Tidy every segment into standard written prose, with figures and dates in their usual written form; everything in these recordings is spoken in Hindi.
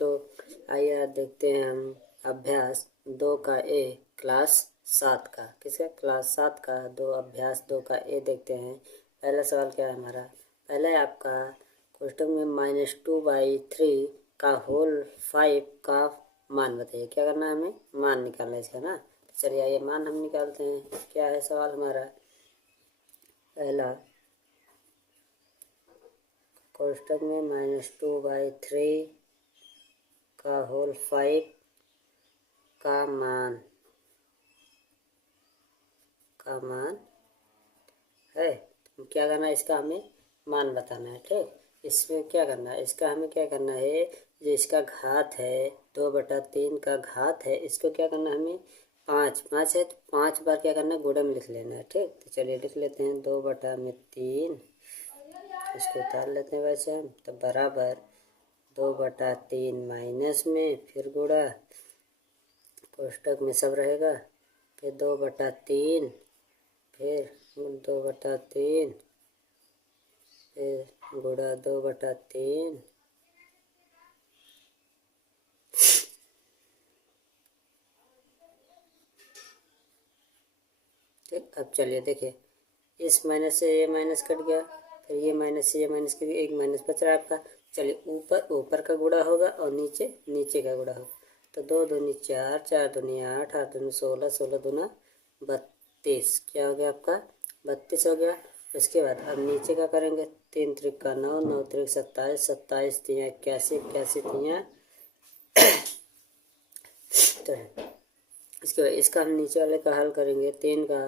दोस्तों, आइए आज देखते हैं हम अभ्यास 2 का ए क्लास 7 का। किसका? क्लास 7 का अभ्यास 2 का ए देखते हैं। पहला सवाल क्या है हमारा? पहला है आपका कोष्टक में -2/3 का होल 5 का मान बताइए। क्या करना है हमें? मान निकालना है इसका ना। चलिए आइए मान हम निकालते हैं। क्या है सवाल हमारा? पहला कोष्टक में -2/3 का होल 5 का मान है। तो क्या करना है? इसका हमें मान बताना है। ठीक, इसमें क्या करना है? इसका हमें क्या करना है? जो इसका घात है 2/3 का घात है, इसको क्या करना है हमें? 5 है तो 5 बार क्या करना है? गुणा में लिख लेना है। ठीक, तो चलिए लिख लेते हैं 2/3। इसको उतार लेते हैं वैसे हम, तो बराबर 2/3 माइनस में फिर गुणा, कोष्टक में सब रहेगा, फिर 2/3, फिर 2/3, फिर गुणा 2/3। ठीक, अब चलिए देखिए, इस माइनस से ये माइनस कट गया, फिर ये माइनस से ये माइनस कट गया, एक माइनस बच रहा है आपका। चलिए ऊपर का गुणा होगा और नीचे का गुणा होगा। तो 2 दूनी 4, 4 दूनी 8, 8 दूनी 16, 16 दूना 32। क्या हो गया आपका? 32 हो गया। इसके बाद अब नीचे का करेंगे। 3 त्रिका 9, 9 त्रिक 27, 27 तियाँ 81, 81 तियाँ तो इसके बाद इसका हम नीचे वाले का हल करेंगे 3 का,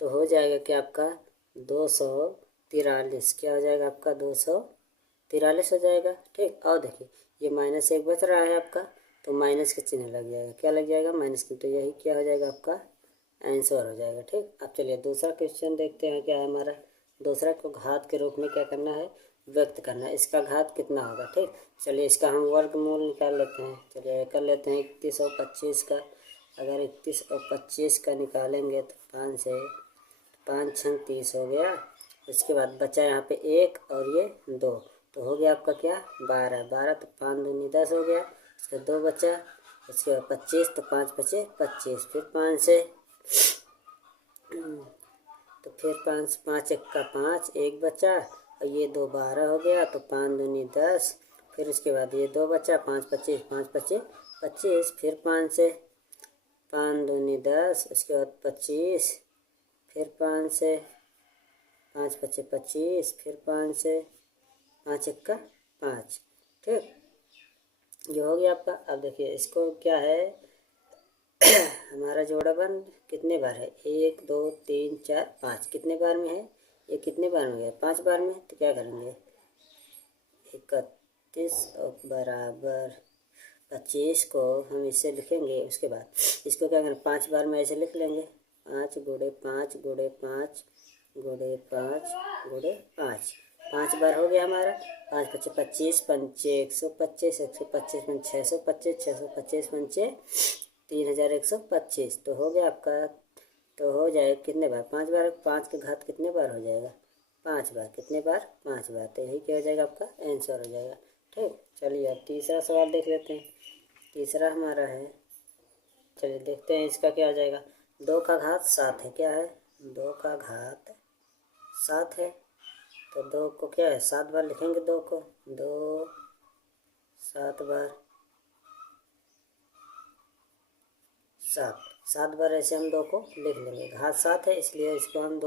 तो हो जाएगा कि आपका 243। क्या हो जाएगा आपका? 243 हो जाएगा। ठीक, और देखिए ये -1 बच रहा है आपका, तो माइनस का चिन्ह लग जाएगा। क्या लग जाएगा? माइनस का। तो यही क्या हो जाएगा आपका? आंसर हो जाएगा। ठीक, अब चलिए दूसरा क्वेश्चन देखते हैं क्या है हमारा। दूसरा को घात के रूप में क्या करना है? व्यक्त करना है। इसका घात कितना होगा? ठीक, चलिए इसका हम वर्गमूल निकाल लेते हैं। चलिए कर लेते हैं 31 और 25 का। अगर 31 और 25 का निकालेंगे तो 5 से 5 छंग 30 हो गया। इसके बाद बचा यहाँ पे 1 और ये 2, तो हो गया आपका क्या? 12। 12 तो 5 दूनी 10 हो गया। इसका 2 बचा। इसके बाद 25 तो 5 बचे 25, फिर 5 से, तो फिर 5, 5 एक का 5, 1 बचा और ये 2 12 हो गया। तो 5 दूनी 10, फिर इसके बाद ये 2 बचा, 5 25, 5 25 25, फिर 5 से, 5 दूनी 10, इसके बाद 25, फिर 5 से, 5 25 25, फिर 5 से, 5 एक का 5। ठीक, ये हो गया आपका। अब देखिए इसको क्या है हमारा जोड़ाबंद कितने बार है? 1 2 3 4 5, कितने बार में है? ये कितने बार में है? 5 बार में। तो क्या करेंगे? 31 और बराबर 25 को हम इससे लिखेंगे। उसके बाद इसको क्या करें? 5 बार में ऐसे लिख लेंगे। 5 गुणे 5 गुणे 5 गुणे 5 गुणे 5, 5 बार हो गया हमारा। 5 पच्चे 25, पंचे 125, 125 पंच 625, 625 पंचे 3125। तो हो गया आपका। तो हो जाए कितने बार? 5 बार। 5 का घात कितने बार हो जाएगा? 5 बार। कितने बार? 5 बार। तो यही क्या हो जाएगा? आपका आंसर हो जाएगा। ठीक, चलिए अब तीसरा सवाल देख लेते हैं। तीसरा हमारा है, चलिए देखते हैं इसका क्या हो जाएगा। 2 का घात 7 है। क्या है? 2 का घात 7 है। तो 2 को क्या है? 7 बार लिखेंगे। 2 को 2 7 बार, 7 बार ऐसे हम 2 को लिख लेंगे। घात 7 है इसलिए इसको हम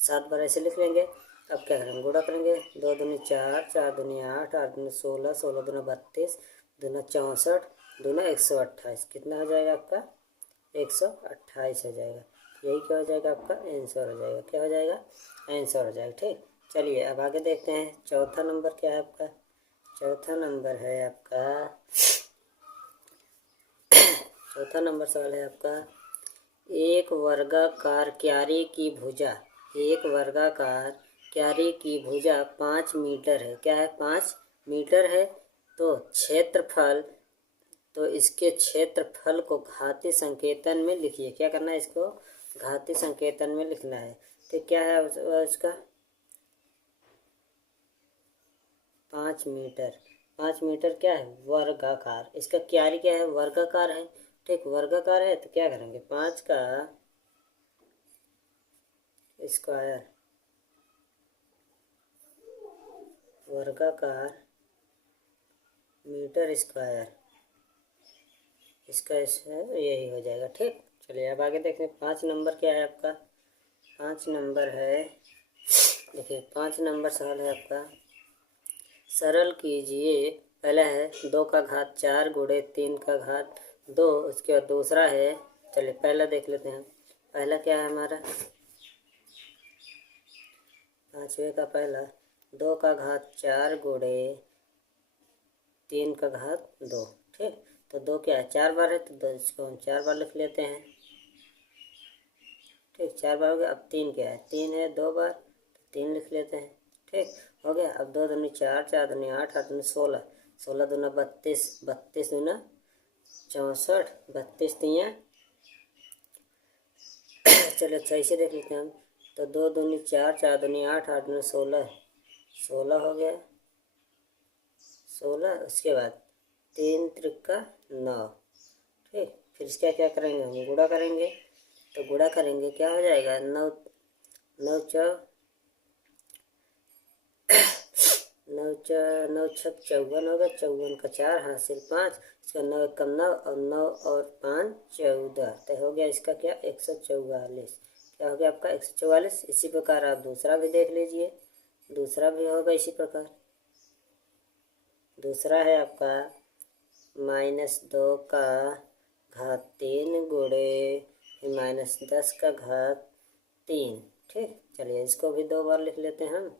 7 बार ऐसे लिख लेंगे। अब क्या करेंगे? गुणा करेंगे। 2 दूनी 4, 4 दूनी 8, 8 दूनी 16, 16 दूना 32, दूना 64, दूना 128। कितना हो जाएगा आपका? 128 हो जाएगा। यही क्या हो जाएगा? आपका आंसर हो जाएगा। क्या हो जाएगा? आंसर हो जाएगा। ठीक, चलिए अब आगे देखते हैं। चौथा नंबर क्या है आपका? चौथा नंबर है आपका, चौथा नंबर सवाल है आपका, एक वर्गाकार क्यारी की भुजा, एक वर्गाकार क्यारी की भुजा 5 मीटर है। क्या है? 5 मीटर है। तो क्षेत्रफल, तो इसके क्षेत्रफल को घातीय संकेतन में लिखिए। क्या करना है? इसको घातीय संकेतन में लिखना है। तो क्या है उसका? 5 मीटर। 5 मीटर क्या है, वर्गाकार। इसका क्यारी क्या है, वर्गाकार है। ठीक, वर्गाकार है तो क्या करेंगे, 5 का स्क्वायर, वर्गाकार मीटर स्क्वायर, इसका यही हो जाएगा। ठीक, चलिए अब आगे देखते हैं। 5 नंबर क्या है आपका, 5 नंबर है, देखिए 5 नंबर सवाल है आपका। सरल कीजिए, पहला है 2 का घात 4 गुणे 3 का घात 2। उसके बाद दूसरा है, चलिए पहला देख लेते हैं। पहला क्या है हमारा, 5वें का पहला 2 का घात 4 गुणे 3 का घात 2। ठीक, तो 2 क्या है, 4 बार है तो 2 इसको हम 4 बार लिख लेते हैं। ठीक, 4 बार हो गया। अब 3 क्या है, 3 है 2 बार तो 3 लिख लेते हैं। ठीक हो गया। अब 2 दूनी 4, 4 दूनी 8, 8 दूनी 16, 16 दूना 32, 32 दूना 64, 32 तियाँ चलो 86 देख लेते हैं हम। तो 2 दूनी 4, 4 दूनी 8, 8 दूनी 16, 16 हो गया 16। उसके बाद 3 त्रिका 9। ठीक, फिर इसका क्या करेंगे, हम गुणा करेंगे। तो गुणा करेंगे क्या हो जाएगा, 9 9 छक 54 होगा। 54 का 4 हासिल 5, इसका 9 एकम 9 और 9 और 5 14, तो हो गया इसका क्या, 144। क्या हो गया आपका 144। इसी प्रकार आप दूसरा भी देख लीजिए, दूसरा भी होगा इसी प्रकार। दूसरा है आपका -2 का घात 3 गुणे -10 का घात 3। ठीक, चलिए इसको भी 2 बार लिख लेते हैं हम,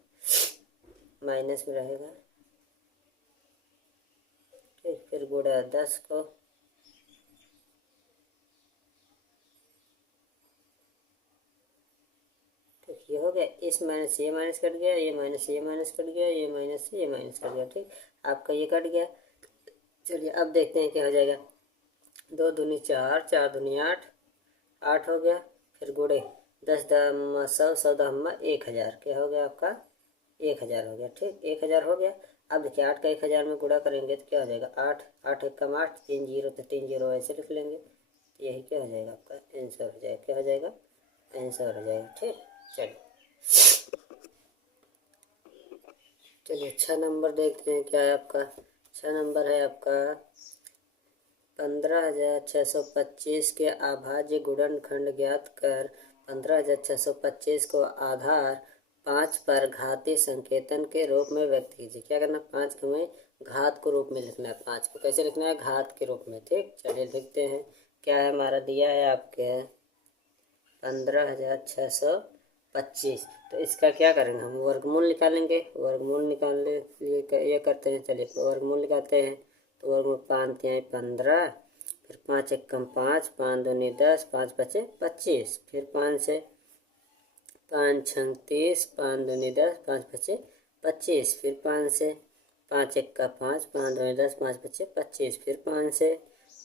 माइनस में रहेगा। ठीक, फिर गुणा 10 को, ठीक ये हो गया। इस माइनस से ये माइनस कट गया, ये माइनस से ये माइनस कट गया, ये माइनस से ये माइनस कट गया। ठीक, आपका ये कट गया। चलिए अब देखते हैं क्या हो जाएगा। 2 दूनी 4, 4 दूनी 8, 8 हो गया। फिर गुणे 10 दम 100, 100 दम 1000, क्या हो गया आपका 1000 हो गया। ठीक, 1000 हो गया। अब देखिए 8 का 1000 में गुणा करेंगे तो क्या हो जाएगा, 8 8 एक कम 8, 3 जीरो तो 3 जीरो ऐसे लिख लेंगे। तो यही क्या हो जाएगा आपका आंसर हो जाएगा, क्या हो जाएगा आंसर हो जाएगा। ठीक, चलिए चलिए 6 नंबर देखते हैं क्या है आपका। 6 नंबर है आपका 15,625 के अभाज्य गुणनखंड ज्ञात कर 15,625 को आधार 5 पर घातीय संकेतन के रूप में व्यक्त कीजिए। क्या करना, 5 को हमें घात को रूप में लिखना है। 5 को कैसे लिखना है, घात के रूप में। ठीक, चलिए लिखते हैं। क्या है हमारा दिया है आपके 15,625, तो इसका क्या करेंगे, हम वर्गमूल निकालेंगे। वर्गमूल निकालने लिए ये करते हैं, चलिए वर्गमूल निकालते हैं। तो वर्गमूल 5 तिहाई 15, फिर 5 एक कम 5, 5 दूनी 10, 5 बचे 25, फिर 5 से 5 छंग 30, 5 दूनी 10, 5 बचे 25, फिर 5 से 5 एक का 5, 5 दूनी 10, 5 बचे 25, फिर 5 से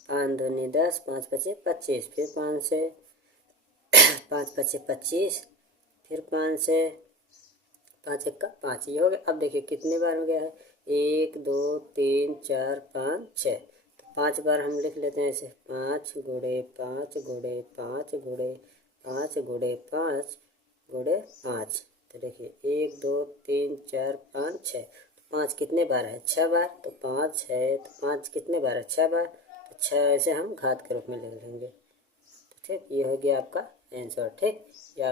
5 दूनी 10, 5 बचे 25, फिर 5 से 5 बचे 25, फिर 5 से 5 एक का 5, ये हो गया। अब देखिए कितने बार में गया है, 1 2 3 4 5 6, तो 5 बार हम लिख लेते हैं ऐसे, 5 गुणे 5 गुणे 5 गुणे 5 गुणे 5 गुणे 5। तो देखिए 1 2 3 4 5 6, तो 5 कितने बार है, 6 बार। तो 5 है तो 5 कितने बार है, 6 बार। तो 6 ऐसे हम घात के रूप में लिख लेंगे। ठीक, ये हो गया आपका आंसर। ठीक, या